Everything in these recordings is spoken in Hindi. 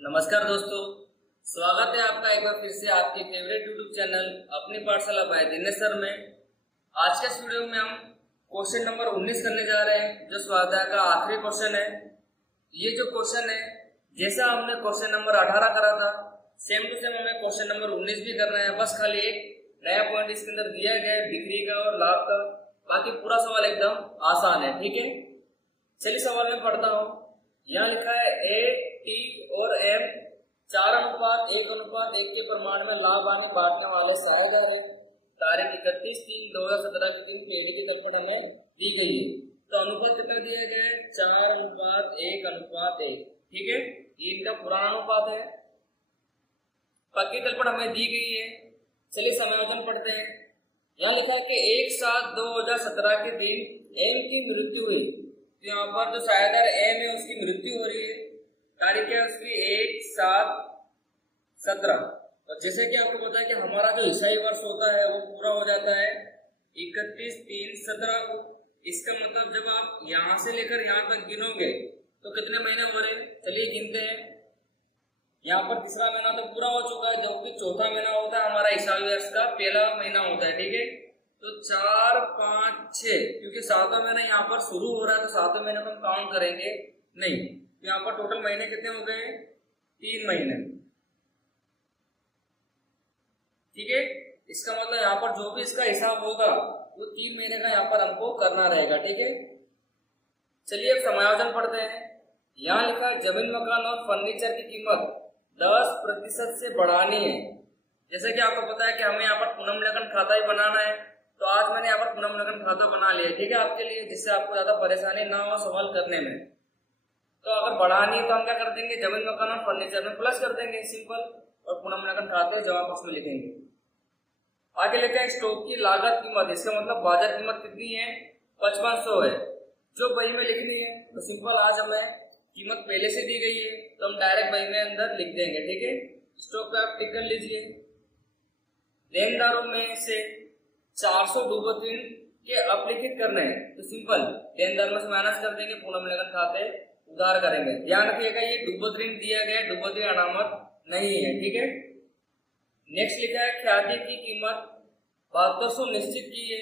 नमस्कार दोस्तों, स्वागत है आपका एक बार फिर से आपके फेवरेट यूट्यूब चैनल अपनी पाठशाला बाय दिनेश सर में। आज के इस वीडियो में हम क्वेश्चन नंबर 19 करने जा रहे हैं, जो स्वाध्याय का आखिरी क्वेश्चन है। ये जो क्वेश्चन है, जैसा हमने क्वेश्चन नंबर 18 करा था, सेम टू सेम हमें क्वेश्चन नंबर 19 भी करना है। बस खाली एक नया पॉइंट इसके अंदर दिया गया है, बिक्री का और लाभ का। बाकी पूरा सवाल एकदम आसान है, ठीक है। चलिए सवाल में पढ़ता हूँ। यहाँ लिखा है ए, टी और एम 4:1:1 के प्रमाण में लाभ हानि बांटने वाले साझेदार है। तारीख 31/3/2017 के दिन पहले की तलपट हमें दी गई है। तो अनुपात कितना दिया गया है? 4:1:1, ठीक है। ये इनका पुराना अनुपात है। पक्की तलपट हमें दी गई है। चलिए समायोजन पढ़ते हैं। यहाँ लिखा है कि 1/7/2017 के दिन एम की मृत्यु हुई। तो यहाँ पर जो साझेदार एम है उसकी मृत्यु हो रही है। तारीख है उसकी 1/7/17। और जैसे कि आपको पता है कि हमारा जो ईसाई वर्ष होता है वो पूरा हो जाता है 31/3/17 को। इसका मतलब जब आप यहाँ से लेकर यहाँ तक गिनोगे तो कितने महीने हो रहे हैं? चलिए गिनते हैं। यहाँ पर तीसरा महीना तो पूरा हो चुका है, जो कि चौथा महीना होता है हमारा ईसाई वर्ष का पहला महीना होता है, ठीक है। तो 4, 5, 6, क्योंकि 7वां महीना यहाँ पर शुरू हो रहा है तो 7वें महीने को हम काउंट करेंगे नहीं। तो यहाँ पर टोटल महीने कितने हो गए? 3 महीने, ठीक है। इसका मतलब यहाँ पर जो भी इसका हिसाब होगा वो 3 महीने का यहाँ पर हमको करना रहेगा, ठीक है। चलिए अब समायोजन पढ़ते हैं। यहाँ लिखा है जमीन मकान और फर्नीचर की कीमत 10% से बढ़ानी है। जैसे कि आपको पता है कि हमें यहाँ पर पुनर्मूल्यांकन खाता ही बनाना है, तो आज मैंने यहाँ पर पुनर्मूल्यांकन खाता बना लिया, ठीक है, आपके लिए, जिससे आपको ज्यादा परेशानी ना हो सवाल करने में। तो अगर बढ़ानी है तो हम क्या कर देंगे? जमीन मकान और फर्नीचर में प्लस कर देंगे, सिंपल। और पुनर्मूल्यांकन खाते जमा पक्ष में लिखेंगे। आगे लिखा है स्टॉक की लागत कीमत। इसका मतलब बाजार कीमत कितनी है? 5500 है, जो बही में लिखनी है। तो सिंपल, आज हमें कीमत पहले से दी गई है तो हम डायरेक्ट बही में अंदर लिख देंगे, ठीक है। स्टॉक पे आप टिक कर लीजिए। देनदारों में से 400 डूबत ऋण के अपलिखित करने हैं, तो सिंपल देनदार में से माइनस कर देंगे, पुनर्मूल्यांकन खाते उधार करेंगे। ध्यान रखिएगा ये डूबत ऋण दिया गया, डूबत ऋण अनामत नहीं है, ठीक है। नेक्स्ट लिखा है ख्याति की कीमत 7200 निश्चित की है।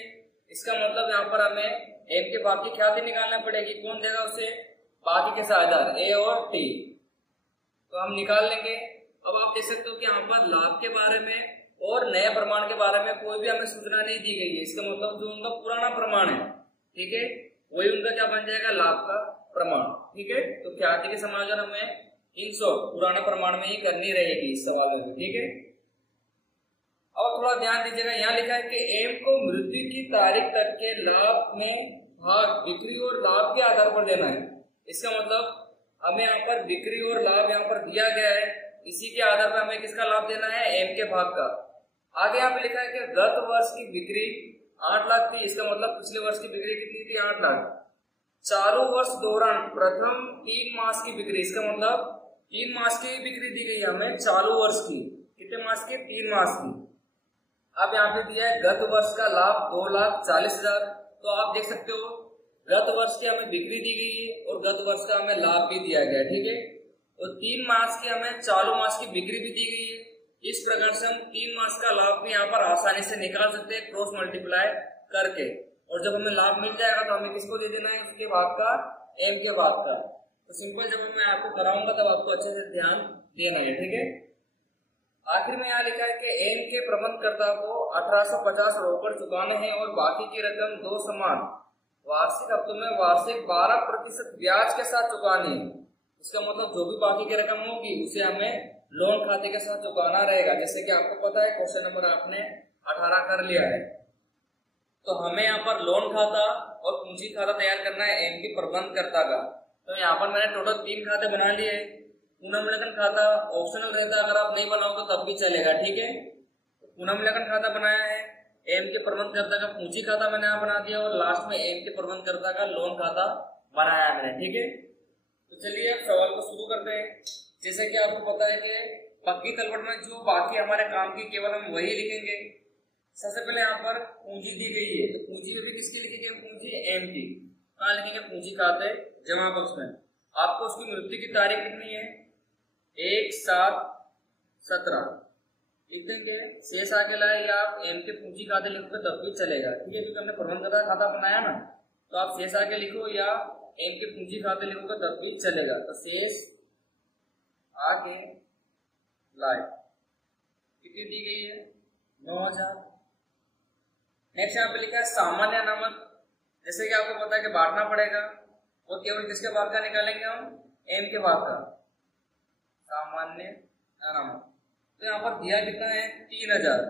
इसका मतलब यहाँ पर हमें एम के भाग की ख्याति निकालना पड़ेगी। कौन देगा उसे? बाकी के साझेदार ए और टी। तो हम निकाल लेंगे। अब आप देख सकते हो कि यहाँ पर लाभ के बारे में और नए प्रमाण के बारे में कोई भी हमें सूचना नहीं दी गई है। इसका मतलब जो उनका पुराना प्रमाण है, ठीक है, वही उनका क्या बन जाएगा? लाभ का प्रमाण, ठीक है। तो ख्याति के समायोजन हमें इन पुराना प्रमाण में ही करनी रहेगी इस सवाल में, ठीक है। अब थोड़ा ध्यान दीजिएगा। यहाँ लिखा है कि एम को मृत्यु की तारीख तक के लाभ में भाग बिक्री और लाभ के आधार पर देना है। इसका मतलब हमें यहाँ पर बिक्री और लाभ यहाँ पर दिया गया है, इसी के आधार पर हमें किसका लाभ देना है? एम के भाग का। आगे यहाँ पे लिखा है कि गत वर्ष की बिक्री 8 लाख थी। इसका मतलब पिछले वर्ष की बिक्री कितनी थी? 8 लाख। चालू वर्ष दौरान प्रथम 3 मास की बिक्री, इसका मतलब 3 मास की बिक्री दी गई हमें चालू वर्ष की। कितने मास की? 3 मास की। अब यहाँ पे दिया है गत वर्ष का लाभ 2,40,000। तो आप देख सकते हो गत वर्ष की हमें बिक्री दी गई है और गत वर्ष का हमें लाभ भी दिया गया, ठीक है। और 3 मास की हमें चालू मास की बिक्री भी दी गई है। इस प्रकार से हम 3 मास का लाभ भी यहाँ पर आसानी से निकाल सकते हैं क्रॉस मल्टीप्लाई करके। और जब हमें लाभ मिल जाएगा तो हमें किसको दे देना है? उसके भाग का, एम के भाग का। तो सिंपल, जब मैं आपको कराऊंगा तब आपको अच्छे से ध्यान देना है, ठीक है। आखिर में यहाँ लिखा है कि एम के प्रबंधकर्ता को 1850 रोकड़ चुकाने हैं और बाकी की रकम 2 समान वार्षिक हफ्तों में वार्षिक 12% ब्याज के साथ चुकानी है। इसका मतलब जो भी बाकी की रकम होगी उसे हमें लोन खाते के साथ चुकाना रहेगा। जैसे कि आपको पता है क्वेश्चन नंबर आपने 18 कर लिया है। तो हमें यहाँ पर लोन खाता और पूंजी खाता तैयार करना है एम के प्रबंधकर्ता का। तो यहाँ पर मैंने टोटल 3 खाते बना लिए। पुनर्मूल्यांकन खाता ऑप्शनल रहता है, अगर आप नहीं बनाओगे तब भी चलेगा, ठीक है। तो पुनर्मूल्यांकन खाता बनाया है, एम के प्रबंधकर्ता का पूंजी खाता मैंने यहाँ बना दिया और लास्ट में एम के प्रबंधकर्ता का लोन खाता बनाया है मैंने, ठीक है। तो चलिए अब सवाल को शुरू करते हैं। जैसे कि आपको पता है कि पक्की तलपट में जो बाकी हमारे काम की केवल हम वही लिखेंगे। सबसे पहले यहाँ पर पूंजी दी गई है, तो पूंजी में भी किसकी लिखेंगे? पूंजी एम की। कहाँ लिखेंगे? पूंजी खाते जमा पक्ष में। आपको उसकी मृत्यु की तारीख कितनी है? 1717 लिख देंगे। शेष आगे लाए या आप एम के पूंजी खाते लिखोगे तब भी चलेगा, ठीक है, क्योंकि हमने प्रबंधकता खाता बनाया ना, तो आप शेष आगे लिखो या एम के पूंजी खाते लिखोगे तब भी चलेगा। तो शेष आगे लाए कितनी दी गई है? 9000। नेक्स्ट यहाँ पे लिखा है सामान्य अनामत। जैसे कि आपको पता है कि बांटना पड़ेगा और केवल किसके भाग का निकालेंगे हम? एम के भाग का, सामान्य अनामत। तो यहाँ पर दिया कितना है? 3000।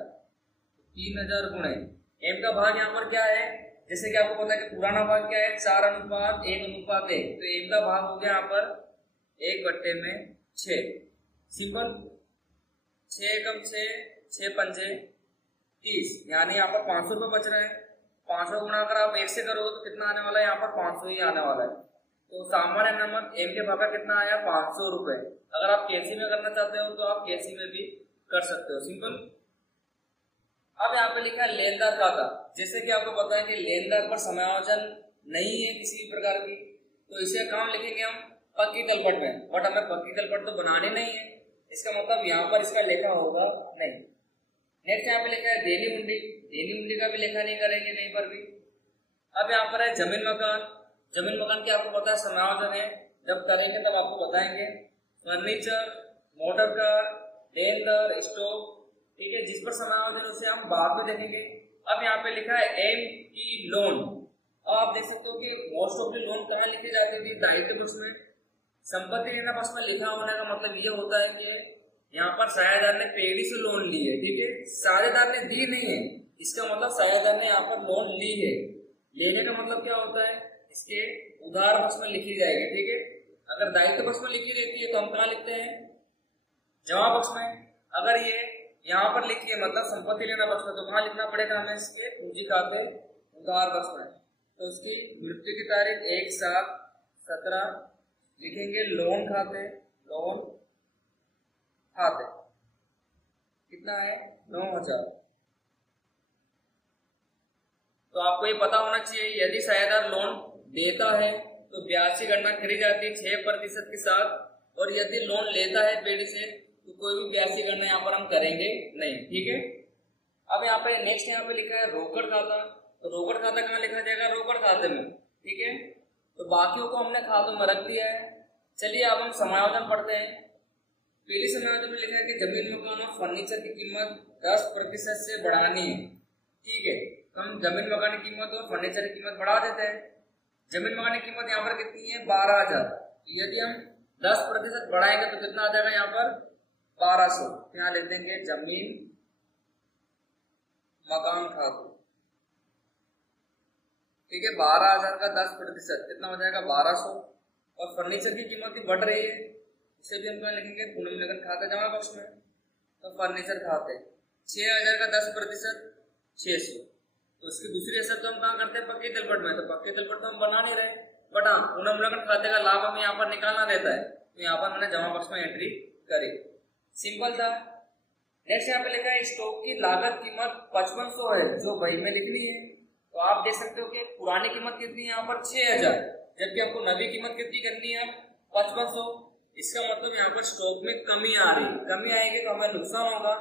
3000 गुणे एम का भाग यहाँ पर क्या है? जैसे कि आपको पता है कि पुराना भाग क्या है? 4:1:1। तो एम का भाग हो गया यहाँ पर 1/6। सिंपल। 6 एकम 6, 6 पंजे 30, यानी यहाँ पर 500 रुपये बच रहे हैं। 500 गुणा अगर आप 1 से करोगे तो कितना आने वाला है? यहाँ पर 500 ही आने वाला है। तो सामान्य अनामत एम के भाग का कितना आया? 500 रुपये। अगर आप केसी में करना चाहते हो तो आप केसी में भी कर सकते हो, सिंपल। अब यहाँ पे लिखा है लेनदार खाता। जैसे कि आपको पता है कि लेनदार पर समायोजन नहीं है किसी भी प्रकार की, तो इसे कहाँ लिखेंगे हम? पक्की तलपट में। बट हमें पक्की तलपट तो बनानी नहीं है, इसका मतलब यहाँ पर इसका लेखा होगा नहीं। नेक्स्ट यहाँ पे लिखा है देनी हुंडी। देनी हुंडी का भी लेखा नहीं करेंगे कहीं पर भी। अब यहाँ पर है जमीन मकान। जमीन मकान की आपको पता है समायोजन है, जब करेंगे तब आपको बताएंगे। फर्नीचर, मोटर कार, लेनदार, स्टॉक, ठीक है, जिस पर समायोजन उसे हम बाद में देखेंगे। अब यहाँ पे लिखा है एम की लोन। अब आप देख सकते हो कि मोस्ट ऑफ द लोन कहाँ लिखी जाती थी? दायित्व पक्ष में। संपत्ति लेना पक्ष में लिखा होने का मतलब ये होता है कि यहाँ पर साझेदार ने पेड़ी से लोन ली है, ठीक है, साझेदार ने दी नहीं है, इसका मतलब साझेदार ने यहाँ पर लोन ली है। लेने का मतलब क्या होता है? इसके उधार पक्ष में लिखी जाएगी, ठीक है। अगर दायित्व पक्ष में लिखी रहती है तो हम कहाँ लिखते हैं? जमा पक्ष में। अगर ये यहाँ पर लिखी है मतलब संपत्ति लेना पक्ष में, तो कहाँ लिखना पड़ेगा हमें? इसके पूंजी खाते उधार पक्ष में। तो उसकी मृत्यु की तारीख 1/7/17 लिखेंगे। लोन खाते, लोन खाते कितना है? 9000। तो आपको ये पता होना चाहिए यदि साझेदार लोन देता है तो ब्याज की गणना करी जाती है 6% के साथ, और यदि लोन लेता है पेड़ी से तो कोई भी ब्याज की गणना यहाँ पर हम करेंगे नहीं, ठीक है। अब यहाँ पे नेक्स्ट यहाँ पे लिखा है रोकड़ खाता। तो रोकड़ खाता कहाँ लिखा जाएगा? रोकड़ खाते में, ठीक है। तो बाकियों को हमने खातों में रख दिया है। चलिए अब हम समायोजन पढ़ते हैं। पहली समायोजन में लिखा है कि जमीन मकान और फर्नीचर की कीमत 10% से बढ़ानी है, ठीक है। तो हम जमीन मकान की कीमत और फर्नीचर की कीमत बढ़ा देते हैं। जमीन मकान की कीमत यहाँ पर कितनी है? 12000। यदि हम 10% बढ़ाएंगे तो कितना आ जाएगा यहाँ पर? 1200। यहाँ लिख देंगे जमीन मकान खाते, ठीक है। 12000 का 10% कितना हो जाएगा? 1200। और फर्नीचर की कीमत भी बढ़ रही है, इसे भी हम क्या लिखेंगे? पुनर्मूल्यांकन खाता जमा पक्ष में। तो फर्नीचर खाते 6000 का 10% 600। तो इसकी दूसरी असर तो हम कहाँ करते हैं? पक्की तलपट में। तो पक्की तलपट तो हम बना नहीं रहे, बट हाँ पुनर्मूल्यांकन खाते का लाभ हमें यहाँ पर निकालना रहता है, तो यहाँ पर मैंने जमा पक्ष में एंट्री करी। सिंपल था। नेक्स्ट यहाँ पे लिखा है स्टॉक की लागत कीमत 5500 है, जो बही में लिखनी है। तो आप देख सकते हो कि पुरानी कीमत कितनी है यहाँ पर? 6000, जबकि आपको नवी कीमत कितनी करनी है? 5500। इसका मतलब यहाँ पर स्टॉक में कमी आ रही है। कमी आएगी तो हमें नुकसान होगा।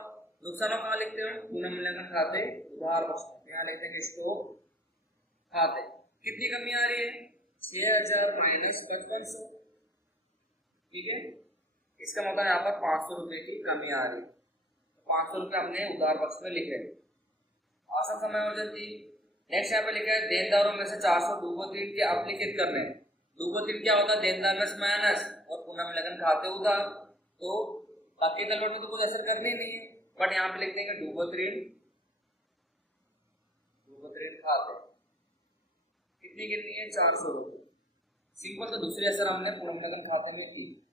नुकसान कहाँ लिखते हैं? पुनर्मूल्यांकन खाते उधार पक्ष में। यहाँ लिखते हैं स्टॉक खाते कितनी कमी आ रही है? 6000 माइनस 5500, ठीक है। इसका मतलब यहाँ पर 500 रुपए की कमी आ रही है। 500 रुपये हमने उधार पक्ष में लिखे। आसान समायोजन थी। नेक्स्ट यहाँ पे लिखा है देनदारों में से 400 डूबो-तीन के अपलिखित करने। डूबो-तीन क्या होता है? देनदार में माइनस और पुनर्मूल्यांकन खाते उधार। तो बाकी तलपट में तो कुछ असर करनी नहीं है, बट यहाँ पे लिख देंगे डूबो-तीन खाते कितनी कितनी है? 400 रुपये। सिंपल। तो दूसरी असर हमने पुनर्मूल्यांकन खाते में की।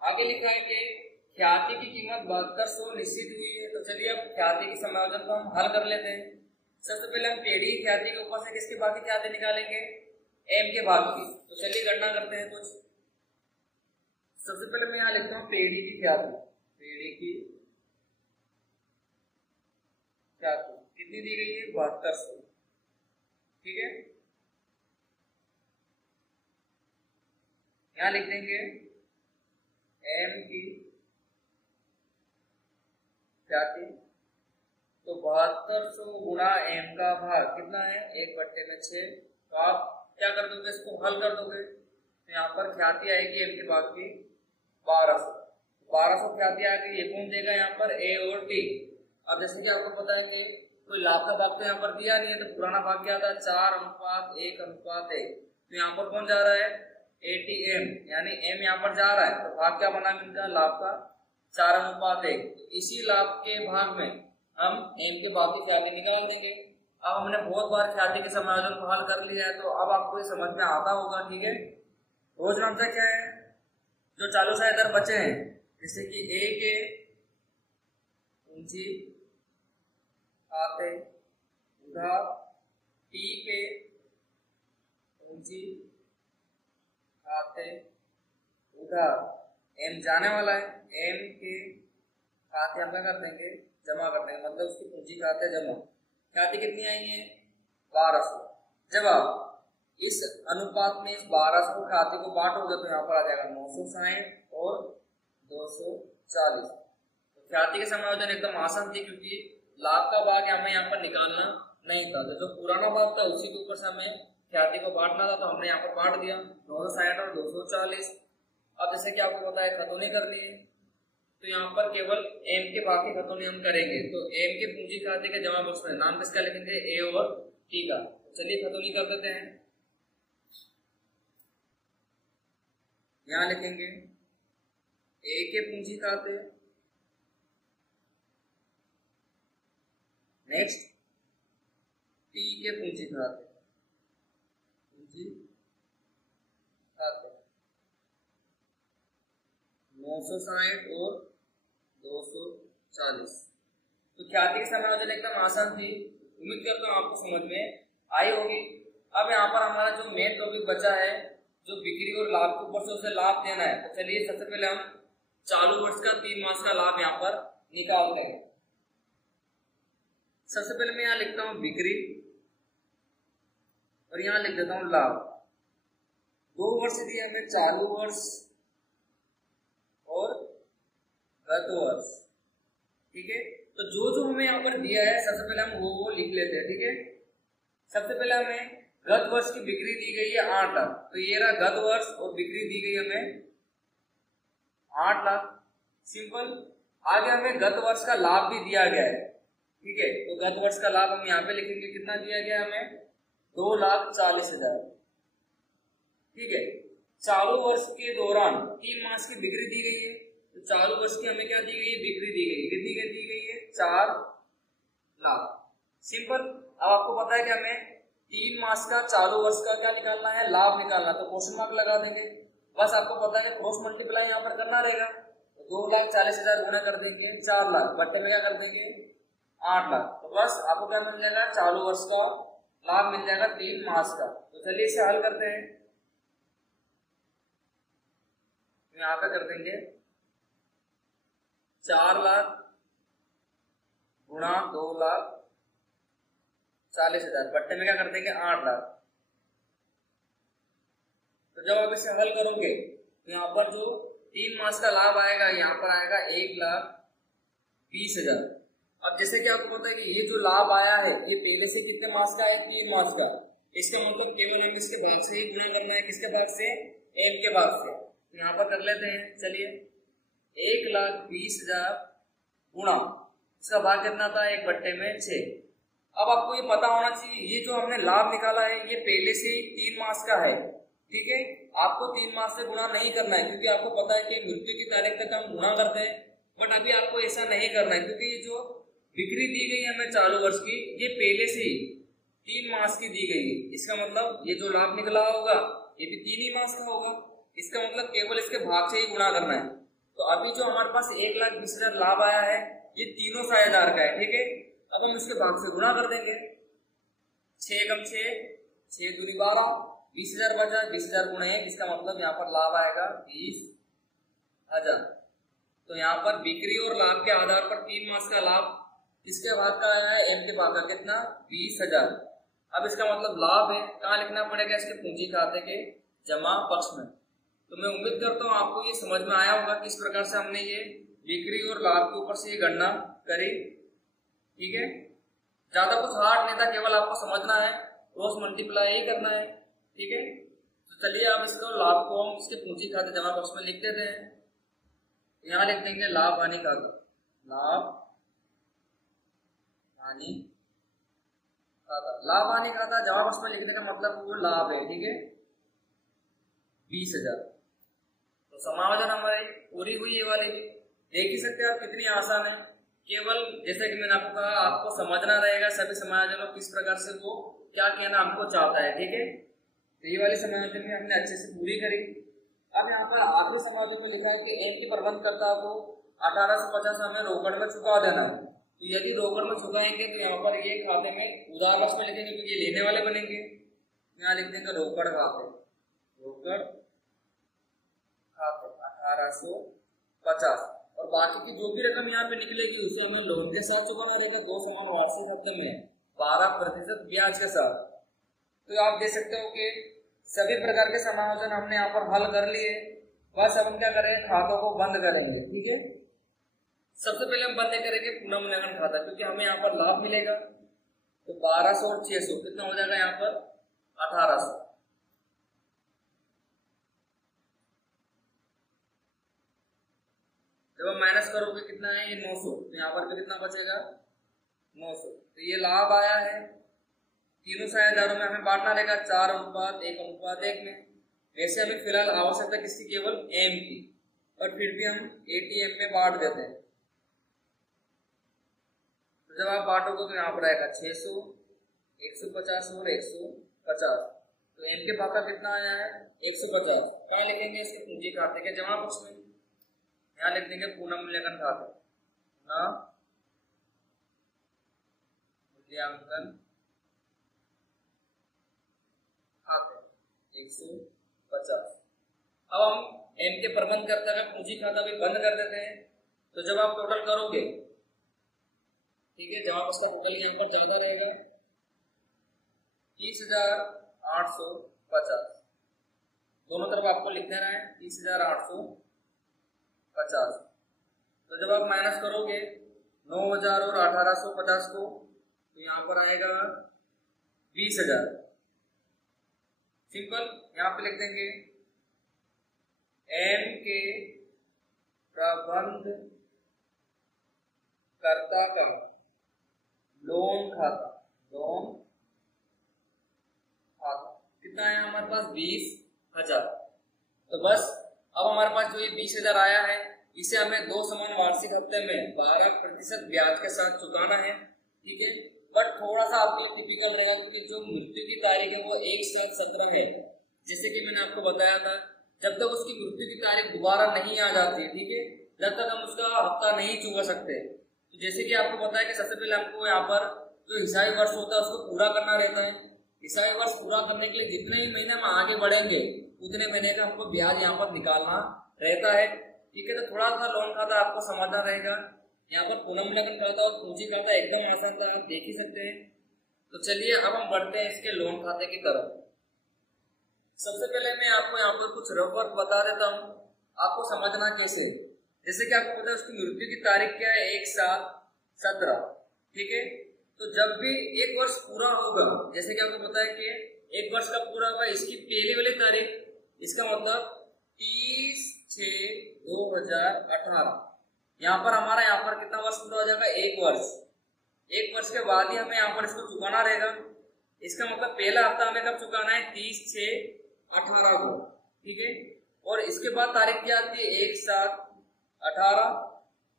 आगे लिखा है कि ख्याति की कीमत 7200 निश्चित हुई है। तो चलिए अब ख्याति की समायोजन को हम हल कर लेते हैं। सबसे पहले हम पेड़ी की ख्याति के ऊपर से किसके भाग की ख्याति निकालेंगे? एम के भाग की। तो चलिए गणना करते हैं कुछ। सबसे पहले मैं यहाँ लिखता हूँ पेड़ी की ख्याति। पेड़ी की ख्याति कितनी दी गई है? 7200, ठीक है। यहाँ लिख देंगे एम की ख्याति, तो 7200 गुणा एम का भाग कितना है 1/6। तो आप क्या कर दोगे, इसको हल कर दोगे, तो यहाँ पर ख्याति आएगी एम के भाग की 1200 ख्याति आ गई। ये कौन देगा यहाँ पर, ए और टी। अब जैसे कि आपको पता है कि कोई लाभ का भाग तो यहाँ पर दिया नहीं है, तो पुराना भाग क्या था 4:1:1। तो यहाँ पर कौन जा रहा है, ATM, यानी एम यहाँ पर जा रहा है, तो भाग क्या बना इनका, लाभ का 4:1। इसी लाभ के भाग में हम एम के भाग की ख्याति निकाल देंगे। अब हमने बहुत बार ख्याति के समायोजन को हल कर लिया है, तो अब आपको ये समझ में आता होगा। ठीक है, रोज नामचा क्या है, जो चालू सहायता बचे हैं, जैसे कि ए के पूंजी खाते उधार, टी के पूंजी खाते उधार, एम जाने वाला है, एम के खाते हम क्या कर देंगे, जमा कर देंगे, मतलब उसकी पूंजी खाते जमा। ख्याति कितनी आई है 1200। जब आप इस अनुपात में इस 1200 को ख्याति को बांटोगे तो यहाँ पर आ जाएगा 960 और 240। तो ख्याति के समायोजन एकदम आसान थी, क्योंकि लाभ का भाग हमें यहाँ पर निकालना नहीं था, तो जो पुराना भाग था उसी के ऊपर से हमें ख्याति को बांटना था, तो हमने यहाँ पर बांट दिया 960 और 240। अब जैसे कि आपको पता है खतौनी करनी है, तो यहाँ पर केवल एम के भाग की खतौनी हम करेंगे। तो एम के पूंजी खाते के जमा बॉक्स में नाम किसका लिखेंगे, ए और टी का। चलिए खतौनी कर देते हैं। यहाँ लिखेंगे ए के पूंजी खाते, नेक्स्ट टी के पूंजी खाते, पूंजी खाते 960 और 240। तो ख्याति के समायोजन एकदम आसान थी, उम्मीद करता हूँ आपको समझ में आई होगी। अब यहाँ पर हमारा जो मेन टॉपिक बचा है, जो बिक्री और लाभ के ऊपर से उसे लाभ देना है, तो चलिए सबसे पहले हम चालू वर्ष का 3 मास का लाभ यहाँ पर निकालते हैं। सबसे पहले मैं यहाँ लिखता हूँ बिक्री और यहाँ लिख देता हूँ लाभ। 2 वर्ष दिए हमें, चालू वर्ष और गत वर्ष। ठीक है, तो जो हमें यहाँ पर दिया है सबसे पहले हम वो लिख लेते हैं। ठीक है, सबसे पहले हमें गत वर्ष की बिक्री दी गई है 8 लाख, तो ये रहा गत वर्ष और बिक्री दी गई हमें 8 लाख। सिंपल। आगे हमें गत वर्ष का लाभ भी दिया गया है। ठीक है, तो गत वर्ष का लाभ हम यहाँ पे लिखेंगे, कितना दिया गया हमें 2,40,000। ठीक है, चालू वर्ष के दौरान 3 मास की बिक्री दी गई है, तो चालू वर्ष की हमें क्या दी गई है, बिक्री दी गई है। कितनी दी गई है 4 लाख। सिंपल। अब आपको पता है कि हमें 3 मास का चालू वर्ष का क्या निकालना है, लाभ निकालना, तो क्वेश्चन मार्क लगा देंगे। बस आपको पता है क्रॉस मल्टीप्लाई यहाँ पर करना रहेगा, तो 2,40,000 गुणा कर देंगे 4 लाख, बट्टे में क्या कर देंगे 8 लाख। तो बस आपको क्या मिल जाएगा, चालू वर्ष का लाभ मिल जाएगा 3 मास का। तो चलिए इसे हल करते हैं। यहाँ पे कर देंगे 4 लाख गुणा 2,40,000, बट्टे में क्या कर देंगे 8 लाख। तो जब आप इसे हल करोगे तो यहाँ पर जो 3 मास का लाभ आएगा, यहाँ पर आएगा 1,20,000। अब जैसे कि आपको पता है कि ये जो लाभ आया है ये पहले से कितने मास का है, 3 मास का। इसका मतलब केवल हमें इसके भाग से ही गुणा करना है। किसके भाग से, एम के भाग से। तो यहाँ पर कर लेते हैं। चलिए 1,20,000 गुणा इसका भाग कितना था, 1/6। अब आपको ये पता होना चाहिए ये जो हमने लाभ निकाला है ये पहले से ही 3 मास का है। ठीक है, आपको 3 मास से गुणा नहीं करना है, क्योंकि आपको पता है कि मृत्यु की तारीख तक हम गुणा करते हैं। बट अभी आपको ऐसा नहीं करना है, क्योंकि ये जो बिक्री दी गई है हमें चालू वर्ष की, ये पहले से ही 3 मास की दी गई है। इसका मतलब ये जो लाभ निकला होगा ये भी 3 ही मास का होगा। इसका मतलब केवल इसके भाग से ही गुणा करना है। तो अभी जो हमारे पास 1,20,000 लाभ आया है ये तीनों साझेदार का है। ठीक है, अब हम इसके भाग से गुणा कर देंगे। 6 कम 6, 6 दूनी 12, 20,000 बचा, 20,000 गुणे 1, इसका मतलब यहाँ पर लाभ आएगा 20,000। तो यहाँ पर बिक्री और लाभ के आधार पर 3 मास का लाभ किसके भाग का आया है, एम के भाग का। कितना, 20,000। अब इसका मतलब लाभ है, कहाँ लिखना पड़ेगा, इसके पूंजी खाते के जमा पक्ष में। तो मैं उम्मीद करता हूँ आपको ये समझ में आया होगा किस प्रकार से हमने ये बिक्री और लाभ के ऊपर से ये गणना करी। ठीक है, ज्यादा कुछ हार्ड नहीं था, केवल आपको समझना है, क्रॉस मल्टीप्लाई ही करना है। ठीक है, तो चलिए आप इसको लाभ को हम इसके पूंजी खाते जमा बॉक्स में लिख देते हैं। यहाँ लिख देंगे लाभ हानि खाता, लाभ हानि खाता। लाभ हानि खाता जमा बॉक्स में लिखने का मतलब वो लाभ है। ठीक है, 20,000। तो समायोजन हमारी पूरी हुई, ये वाली भी देख ही सकते हैं आप कितनी आसान है। केवल जैसे कि मैंने आपको कहा, आपको समझना रहेगा सभी समायोजनों किस प्रकार से वो क्या कहना हमको चाहता है। ठीक है, तो ये वाली समायोजन भी हमने अच्छे से पूरी करी। अब यहाँ पर आखिरी समायोजन में लिखा है कि एम के प्रबंधकर्ता को 1850 हमें रोकड़ में चुका देना है। तो यदि रोकड़ में चुकाएंगे तो यहाँ पर ये खाते में उधार बक्स में लिखेंगे क्योंकि ये लेने वाले बनेंगे। यहाँ लिख देंगे रोकड़ खाते, रोकड़ खाते 1850, और बाकी की जो भी रकम यहाँ पे निकलेगी उसे हमें लोन के साथ चुकाना रहेगा, 2 समान वार्षिक हफ्ते में 12% ब्याज के साथ। तो आप देख सकते हो कि सभी प्रकार के समायोजन हमने यहाँ पर हल कर लिए। बस अब हम क्या करेंगे, खातों को बंद करेंगे। ठीक है, सबसे पहले हम बंद करेंगे पुनः मूल्यांकन खाता, क्योंकि हमें यहाँ पर लाभ मिलेगा। तो 1200 और 600 कितना हो जाएगा यहाँ पर 1800। जब हम माइनस करोगे कितना है, ये 900, तो यहाँ पर भी कितना बचेगा 900। तो ये लाभ आया है। तीनों साझेदारों में हमें बांटना रहेगा 4:1:1 में। वैसे हमें फिलहाल आवश्यकता किसकी, केवल एम की, और फिर भी हम एटीएम में बांट देते हैं। तो जब आप बांटोगे तो यहाँ पर आएगा 600, 150 और 150। तो एम के भाग का कितना आया है 150। कहाँ लिखेंगे, इसके पूंजी खाते के जमा बॉक्स में। यहाँ लिख देंगे पुनः मूल्यांकन खाते, पुनः मूल्यांकन खाते 150। अब हम एम के प्रबंधकर्ता का पूंजी खाता भी बंद कर देते हैं। तो जब आप टोटल करोगे, ठीक है, जमा बॉक्स का टोटल यहाँ पर ज्यादा रहेगा 30,850। दोनों तरफ आपको लिख देना है 30,850। तो जब आप माइनस करोगे 9,000 और 1,850 को, तो यहाँ पर आएगा 20,000। सिंपल, यहाँ पे लिख देंगे एम के प्रबंधकर्ता का लोन खाता, लोन खाता कितना है हमारे पास 20,000। तो बस अब हमारे पास जो ये 20,000 आया है, इसे हमें 2 समान वार्षिक हफ्ते में 12% ब्याज के साथ चुकाना है। ठीक है, बट थोड़ा सा आपको टिपिकल रहेगा क्योंकि जो मृत्यु की तारीख है वो 1/7/17 है। जैसे कि मैंने आपको बताया था, जब तक उसकी मृत्यु की तारीख दोबारा नहीं आ जाती, ठीक है, जब तक हम उसका हफ्ता नहीं चुका सकते। तो जैसे कि आपको पता है कि सबसे पहले हमको यहाँ पर जो हिसाबी वर्ष होता है उसको पूरा करना रहता है। हिसाबी वर्ष पूरा करने के लिए जितने ही महीने हम आगे बढ़ेंगे उतने महीने का हमको ब्याज यहाँ पर निकालना रहता है। ठीक है, तो थोड़ा सा लोन खाता आपको समझना रहेगा। यहाँ पर पुनः मूल्यांकन खाता और पूंजी खाता एकदम आसान था, आप देख ही सकते हैं। तो चलिए अब हम बढ़ते हैं इसके लोन खाते की तरफ। सबसे पहले मैं आपको यहाँ पर कुछ रफ वर्क बता देता हूँ, आपको समझना कैसे। जैसे कि आपको पता है उसकी मृत्यु की तारीख क्या है 1/7/17। ठीक है, तो जब भी 1 वर्ष पूरा होगा, जैसे कि आपको पता है कि 1 वर्ष का पूरा होगा, इसकी पहली वाली तारीख, इसका मतलब 30/6/2018। यहाँ पर हमारा यहाँ पर कितना वर्ष पूरा हो जाएगा 1 वर्ष। 1 वर्ष के बाद ही हमें यहाँ पर इसको चुकाना रहेगा। इसका मतलब पहला हफ्ता हमें कब चुकाना है 30/6/18 को। ठीक है, और इसके बाद तारीख क्या आती है 1/7/18,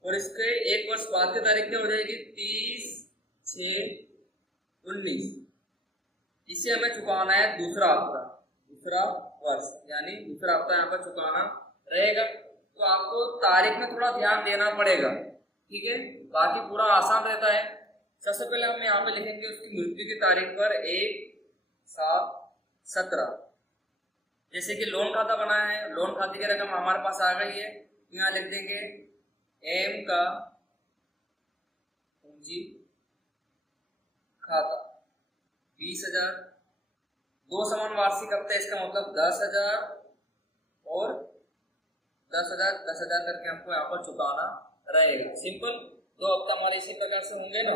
और इसके 1 वर्ष बाद की तारीख क्या हो जाएगी 30/6/19। इसे हमें चुकाना है दूसरा हफ्ता, दूसरा वर्ष, यानी दूसरा हफ्ता यहाँ पर चुकाना रहेगा। तो आपको तारीख में थोड़ा ध्यान देना पड़ेगा। ठीक है, बाकी पूरा आसान रहता है। सबसे पहले हम यहाँ पे लिखेंगे उसकी मृत्यु की तारीख पर 1/7/17। जैसे कि लोन खाता बनाया है, लोन खाते की रकम हमारे पास आ गई है, यहाँ लिख देंगे एम का पूंजी खाता 20,000, 2 समान वार्षिक हफ्ते, इसका मतलब 10,000 और 10,000 करके हमको यहाँ पर चुकाना रहेगा। सिंपल। दो हफ्ता हमारे इसी प्रकार से होंगे ना।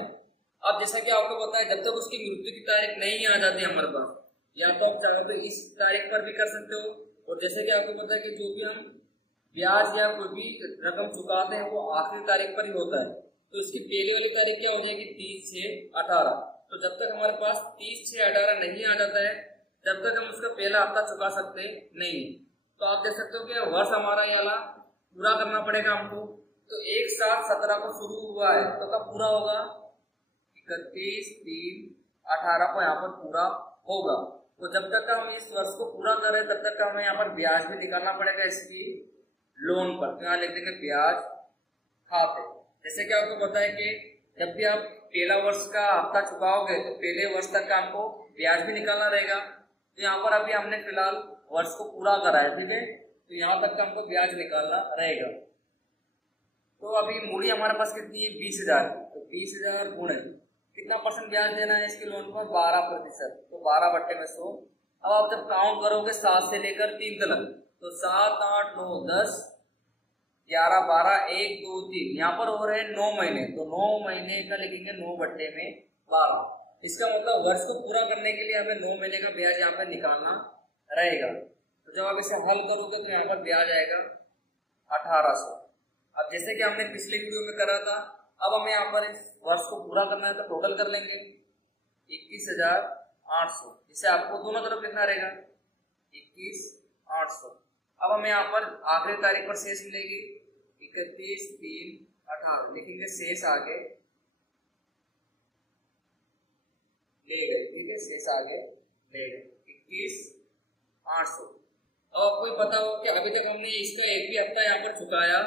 अब जैसा कि आपको पता है, जब तक उसकी मृत्यु की तारीख नहीं आ जाती हमारे पास, या तो आप चाहो तो इस तारीख पर भी कर सकते हो, और जैसे कि आपको पता है कि जो भी हम ब्याज या कोई भी रकम चुकाते हैं वो आखिरी तारीख पर ही होता है, तो इसकी पहले वाली तारीख क्या हो जाएगी, 30/6/18। तो जब तक हमारे पास 30/6/18 नहीं आ जाता है, जब तक हम उसका पहला हफ्ता चुका सकते नहीं। तो आप देख सकते हो कि वर्ष हमारा ये वाला पूरा करना पड़ेगा हमको। तो 1/7/17 को शुरू हुआ है, तो कब पूरा होगा, 31/3/18 को यहाँ पर पूरा होगा। तो जब तक हम इस वर्ष को पूरा करें तब तक हमें यहाँ पर ब्याज भी निकालना पड़ेगा इसकी लोन पर। तो यहाँ लिख देंगे ब्याज खाते। जैसे कि आपको पता है कि जब भी आप पहला वर्ष का हफ्ता चुकाओगे तो पहले वर्ष तक का हमको ब्याज भी निकालना रहेगा। तो यहाँ पर अभी हमने फिलहाल वर्ष को पूरा करा है, ठीक है, तो यहाँ तक का हमको ब्याज निकालना रहेगा। तो अभी मूड़ी हमारे पास कितनी है, 20,000। तो 20,000 गुणे कितना परसेंट ब्याज देना है इसकी लोन पर, 12%। तो 12/100। अब आप जब काउंट करोगे 7 से लेकर 3 तक, तो 7, 8, 9, 10, 11, 12, 1, 2, 3, यहाँ पर हो रहे हैं 9 महीने। तो 9 महीने का लिखेंगे 9/12। इसका मतलब वर्ष को पूरा करने के लिए हमें 9 महीने का ब्याज यहाँ पर निकालना रहेगा। तो जब आप इसे हल करोगे तो यहाँ पर ब्याज आएगा 1800। अब जैसे कि हमने पिछले वीडियो में करा था, अब हमें यहाँ पर वर्ष को पूरा करना है, तो टोटल कर लेंगे 21,800। इसे आपको दोनों तरफ लिखना रहेगा 21,800। अब हमें यहाँ पर आखिरी तारीख पर शेष मिलेगी 31/3/18। लिखेंगे शेष आगे ले गए, ठीक है, शेष आगे ले गए 21,800। अब आपको पता हो कि अभी तक हमने इसका एक भी हफ्ता यहाँ पर चुकाया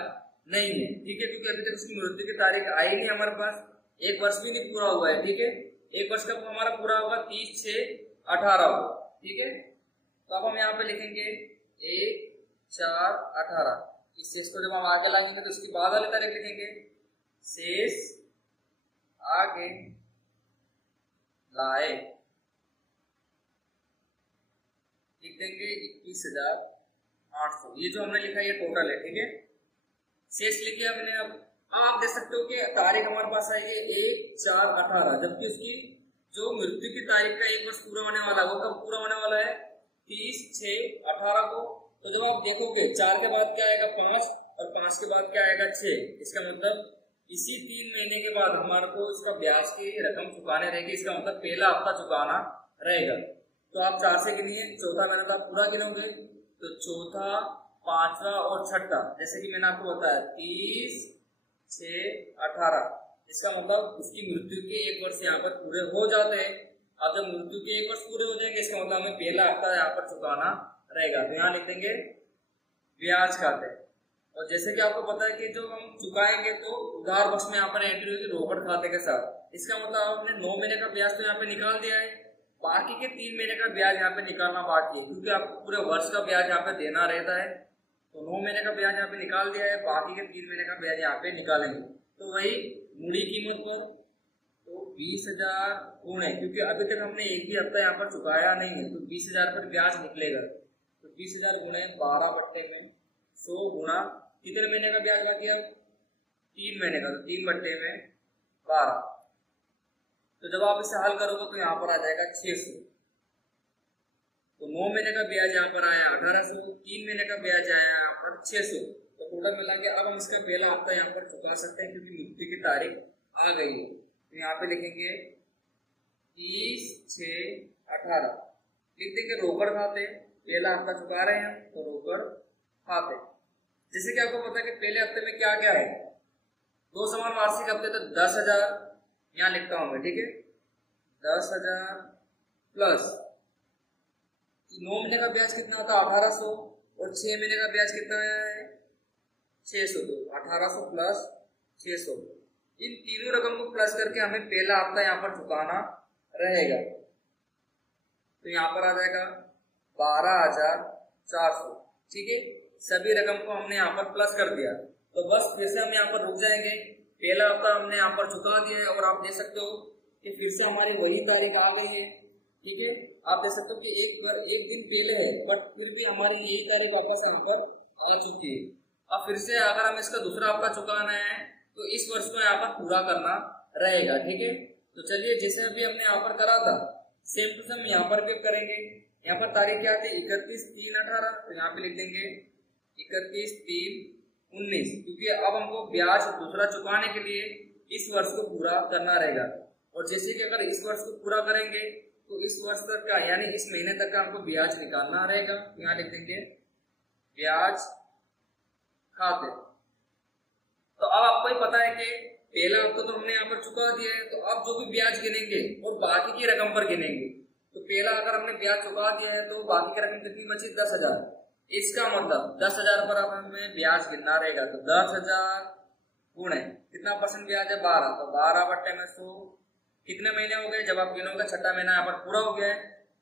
नहीं है, ठीक है, क्योंकि अभी तक उसकी मृत्यु की तारीख आई नहीं हमारे पास, एक वर्ष भी नहीं पूरा हुआ है, ठीक है। एक वर्ष कब हमारा पूरा होगा, 30/6/18 होगा, ठीक है। तो अब हम यहाँ पे लिखेंगे 1/4/18। इस शेष को जब हम आगे लाएंगे तो उसकी बाद वाली तारीख लिखेंगे, शेष आगे लाए, लिख देंगे 21,800। ये जो हमने लिखा है ये टोटल है, ठीक है। शेष लिखे हमने। अब आप देख सकते हो कि तारीख हमारे पास आई है 1/4/18, जबकि उसकी जो मृत्यु की तारीख का एक वर्ष पूरा होने वाला है वो कब पूरा होने वाला है, 30/6/18 को। तो जब आप देखोगे 4 के बाद क्या आएगा, 5, और 5 के बाद क्या आएगा, 6। इसका मतलब इसी 3 महीने के बाद हमारे को इसका ब्याज की रकम चुकाने रहेगी। इसका मतलब पहला हफ्ता चुकाना रहेगा। तो आप 4 से गिनिए, चौथा महीना तो आप पूरा गिनोगे, तो चौथा, पांचवा और छठा, जैसे कि मैंने आपको बताया 30/6/18। इसका मतलब उसकी मृत्यु के एक वर्ष यहाँ पर पूरे हो जाते हैं। अब जब मृत्यु के एक वर्ष पूरे हो जाएंगे, इसका मतलब हमें पहला हफ्ता यहाँ पर चुकाना रहेगा। तो यहाँ लिख देंगे ब्याज खाते। और जैसे कि आपको पता है कि जो हम चुकाएंगे तो उधार पक्ष में यहाँ पर एंट्री होगी रोकड़ खाते के साथ। इसका मतलब आपने 9 महीने का ब्याज तो यहाँ पे निकाल दिया है, बाकी के 3 महीने का ब्याज यहाँ पे निकालना बाकी है, क्योंकि आपको पूरे वर्ष का ब्याज यहाँ पे देना रहता है। तो 9 महीने का ब्याज यहाँ पे निकाल दिया है, बाकी के 3 महीने का ब्याज यहाँ पे निकालेंगे। तो वही मूड़ी कीमत को तो 20,000 गुणे, क्योंकि अभी तक हमने एक भी हफ्ता यहाँ पर चुकाया नहीं है, तो 20,000 पर ब्याज निकलेगा। तो 20,000 गुणे 12/100 गुणा कितने महीने का ब्याज बाकी है, 3 महीने का, तो 3/12। तो जब आप इसे हल करोगे तो यहाँ पर आ जाएगा 600। तो 9 महीने का ब्याज यहाँ पर आया 1800, 3 महीने का ब्याज आया यहाँ पर 600। तो टोटल मिला के अब हम इसका पहला हफ्ता यहाँ पर चुका सकते हैं, क्योंकि मृत्यु की तारीख आ गई है। तो यहाँ पे लिखेंगे 30/6/18, लिख देंगे रोकड़ खाते। पहला हफ्ता चुका रहे हैं तो रोकड़ खाते। जैसे कि आपको पता है कि पहले हफ्ते में क्या क्या है, 2 समान वार्षिक हफ्ते, तो 10,000 यहाँ लिखता हूं मैं, ठीक है, 10,000 प्लस 9 महीने का ब्याज कितना होता है 1800, और 6 महीने का ब्याज कितना है 600। तो 1800 प्लस 600, इन तीनों रकम को प्लस करके हमें पहला हफ्ता यहाँ पर चुकाना रहेगा। तो यहाँ पर आ जाएगा 12,400, ठीक है। सभी रकम को हमने यहाँ पर प्लस कर दिया, तो बस फिर से हम यहाँ पर रुक जाएंगे। पहला हफ्ता हमने यहाँ पर चुका दिया है, और आप देख सकते हो कि फिर से हमारी वही तारीख आ गई है, ठीक है। आप देख सकते हो कि एक दिन पहले है, बट फिर भी हमारी यही तारीख वापस यहाँ पर आ चुकी है। अब फिर से अगर हम इसका दूसरा हफ्ता चुकाना है तो इस वर्ष को यहाँ पर पूरा करना रहेगा, ठीक है। तो चलिए जैसे अभी हमने यहाँ पर करा था सेम टू सेम यहाँ पर भी करेंगे। यहाँ पर तारीख क्या थी 31/3/18, तो यहाँ पे लिख देंगे 31/3/19, क्योंकि अब हमको ब्याज दूसरा चुकाने के लिए इस वर्ष को पूरा करना रहेगा। और जैसे कि अगर इस वर्ष को पूरा करेंगे तो इस वर्ष तक का यानी इस महीने तक का हमको ब्याज निकालना रहेगा। यहाँ लिख देंगे ब्याज खाते। तो अब आपको ही पता है कि पहला हफ्ता तो हमने यहाँ पर चुका दिया है, तो अब जो भी ब्याज गिनेंगे और बाकी की रकम पर गिनेंगे। तो पहला अगर हमने ब्याज चुका दिया है तो बाकी की रकम कितनी बची 10,000। इसका मतलब 10,000 पर अब हमें ब्याज गिनना रहेगा। तो 10,000 गुणे कितना परसेंट ब्याज है 12, तो 12/100 कितने महीने हो गए। जब आप गिनोगे छठा महीना यहाँ पर पूरा हो गया है,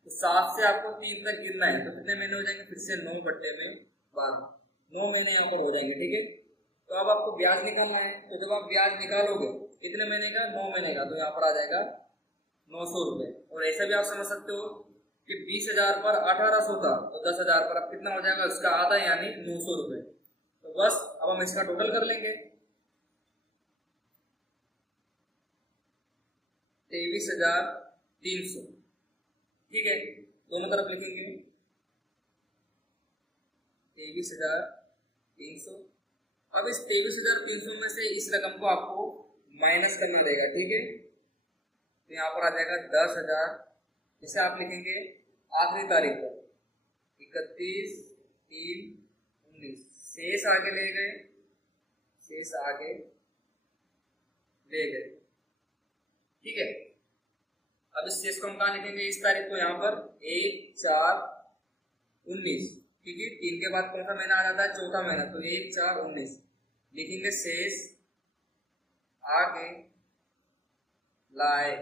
तो 7 से आपको 3 तक गिनना है। तो कितने महीने हो जाएंगे फिर से 9/12, 9 महीने यहाँ पर हो जाएंगे, ठीक है। तो अब आपको ब्याज निकालना है। तो जब आप ब्याज निकालोगे कितने महीने का 9 महीने का, तो यहाँ पर आ जाएगा 900 रुपये। और ऐसा भी आप समझ सकते हो कि 20,000 पर 1800 था, तो 10,000 पर अब कितना हो जाएगा उसका आधा यानी 900 रुपये। तो बस अब हम इसका टोटल कर लेंगे 23,300, ठीक है। दोनों तरफ लिखेंगे 23,300। अब इस 23,300 में से इस रकम को आपको माइनस करना रहेगा, ठीक है। तो यहाँ पर आ जाएगा 10,000, जिसे आप लिखेंगे आखिरी तारीख पर 31/3/19। शेष आगे ले गए, शेष आगे ले गए, ठीक है। अब इस शेष को हम कहाँ लिखेंगे, इस तारीख को यहाँ पर 1/4/19, ठीक है। 3 के बाद कौन सा महीना आ जाता है चौथा महीना, तो 1/4/19 लिखेंगे। शेष आगे लाए।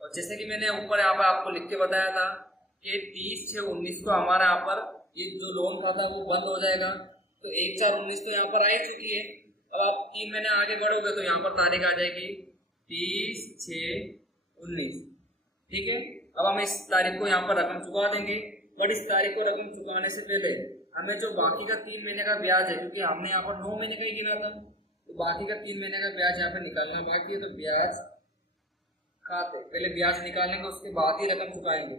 और जैसे कि मैंने ऊपर यहाँ पर आपको लिख के बताया था कि 30/6/19 को हमारा यहाँ पर ये जो लोन खाता है वो बंद हो जाएगा। तो 1/4/19 तो यहाँ पर आ ही चुकी है। अब आप 3 महीने आगे बढ़ोगे तो यहाँ पर तारीख आ जाएगी 30/6/19, ठीक है। अब हम इस तारीख को यहाँ पर रकम चुका देंगे। बट इस तारीख को रकम चुकाने से पहले हमें जो बाकी का 3 महीने का ब्याज है, क्योंकि हमने यहाँ पर 9 महीने का ही गिना था, तो बाकी का 3 महीने का ब्याज यहाँ पे निकालना बाकी है। तो ब्याज खाते पहले ब्याज निकालेंगे, उसके बाद ही रकम चुकाएंगे।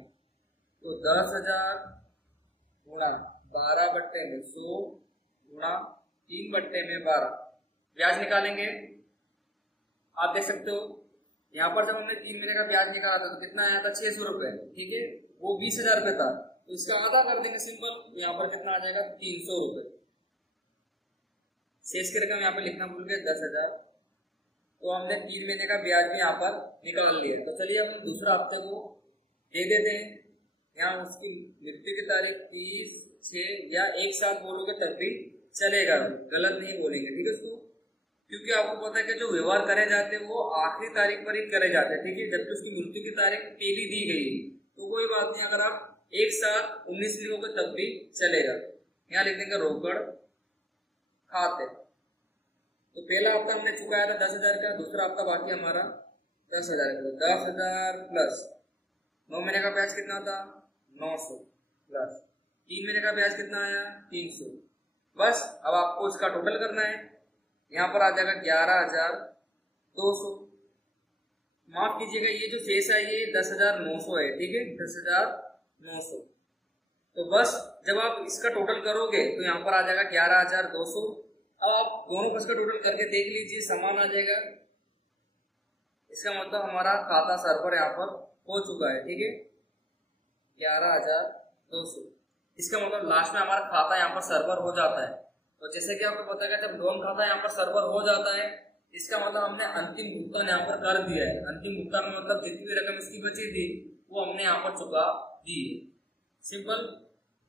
तो 10,000 गुणा 12/100 गुणा 3/12 ब्याज निकालेंगे। आप देख सकते हो यहाँ पर जब हमने 3 महीने का ब्याज निकाला था तो कितना आया था 600 रुपये, ठीक है। वो 20,000 रुपये था, तो इसका आधा कर देंगे सिंपल। तो यहाँ पर कितना आ जाएगा 300 रुपये। शेष की रकम यहाँ पे लिखना भूल गए 10,000। तो हमने 3 महीने का ब्याज भी यहाँ पर निकाल लिया। तो चलिए हम दूसरा हफ्ते को दे देते हैं। यहाँ उसकी मृत्यु की तारीख 30/6 या एक साथ बोलोगे तब भी चलेगा, गलत नहीं बोलेंगे, ठीक है उसको। क्योंकि आपको पता है कि जो व्यवहार करे जाते हैं वो आखिरी तारीख पर ही करे जाते हैं, ठीक है। जबकि उसकी मृत्यु की तारीख पहली दी गई है तो कोई बात नहीं, अगर आप एक साथ 19 लिखोगे तब भी चलेगा। यहाँ लिख देंगे रोकड़ खाते। तो पहला हफ्ता हमने चुकाया था 10,000 का, दूसरा हफ्ता बाकी हमारा 10,000 का। 10,000 प्लस 9 महीने का ब्याज कितना था 900 प्लस 3 महीने का ब्याज कितना आया 300। बस अब आपको इसका टोटल करना है। यहाँ पर आ जाएगा 11,200। माफ कीजिएगा ये जो शेष है ये 10,900 है, ठीक है 10,900। तो बस जब आप इसका टोटल करोगे तो यहाँ पर आ जाएगा 11,200। अब आप दोनों का इसका टोटल करके देख लीजिए, समान आ जाएगा। इसका मतलब हमारा खाता सर्वर यहाँ पर हो चुका है, ठीक है 11,200। इसका मतलब लास्ट में हमारा खाता यहाँ पर सर्वर हो जाता है। तो जैसे कि आपको पता है जब लोन खाता यहाँ पर सर्वर हो जाता है, इसका मतलब हमने अंतिम भुगतान यहाँ पर कर दिया है। अंतिम भुगतान में मतलब जितनी भी रकम इसकी बची थी वो हमने यहाँ पर चुका दी है, सिंपल।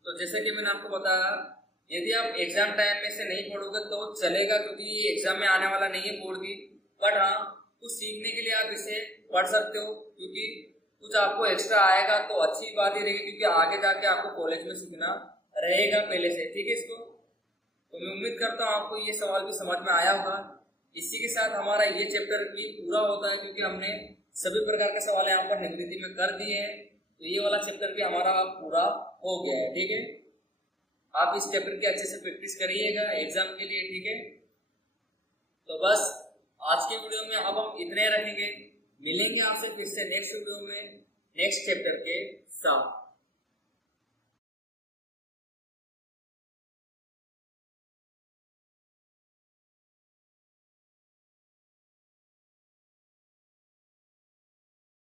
तो जैसे कि मैंने आपको बताया यदि आप एग्जाम टाइम में से नहीं पढ़ोगे तो चलेगा, क्योंकि ये एग्जाम में आने वाला नहीं है बोर्ड की। बट हाँ कुछ सीखने के लिए आप इसे पढ़ सकते हो, क्योंकि कुछ आपको एक्स्ट्रा आएगा तो अच्छी बात ही रहेगी, क्योंकि आगे जाके आपको कॉलेज में सीखना रहेगा पहले से, ठीक है इसको। तो मैं उम्मीद करता हूँ आपको ये सवाल भी समझ में आया होगा। इसी के साथ हमारा ये चैप्टर भी पूरा होता है, क्योंकि हमने सभी प्रकार के सवाल यहाँ पर निवृत्ति में कर दिए हैं। तो ये वाला चैप्टर भी हमारा पूरा हो गया है, ठीक है। आप इस चैप्टर की अच्छे से प्रैक्टिस करिएगा एग्जाम के लिए, ठीक है। तो बस आज की वीडियो में अब हम इतने रखेंगे, मिलेंगे आपसे फिर से नेक्स्ट वीडियो में नेक्स्ट चैप्टर के साथ।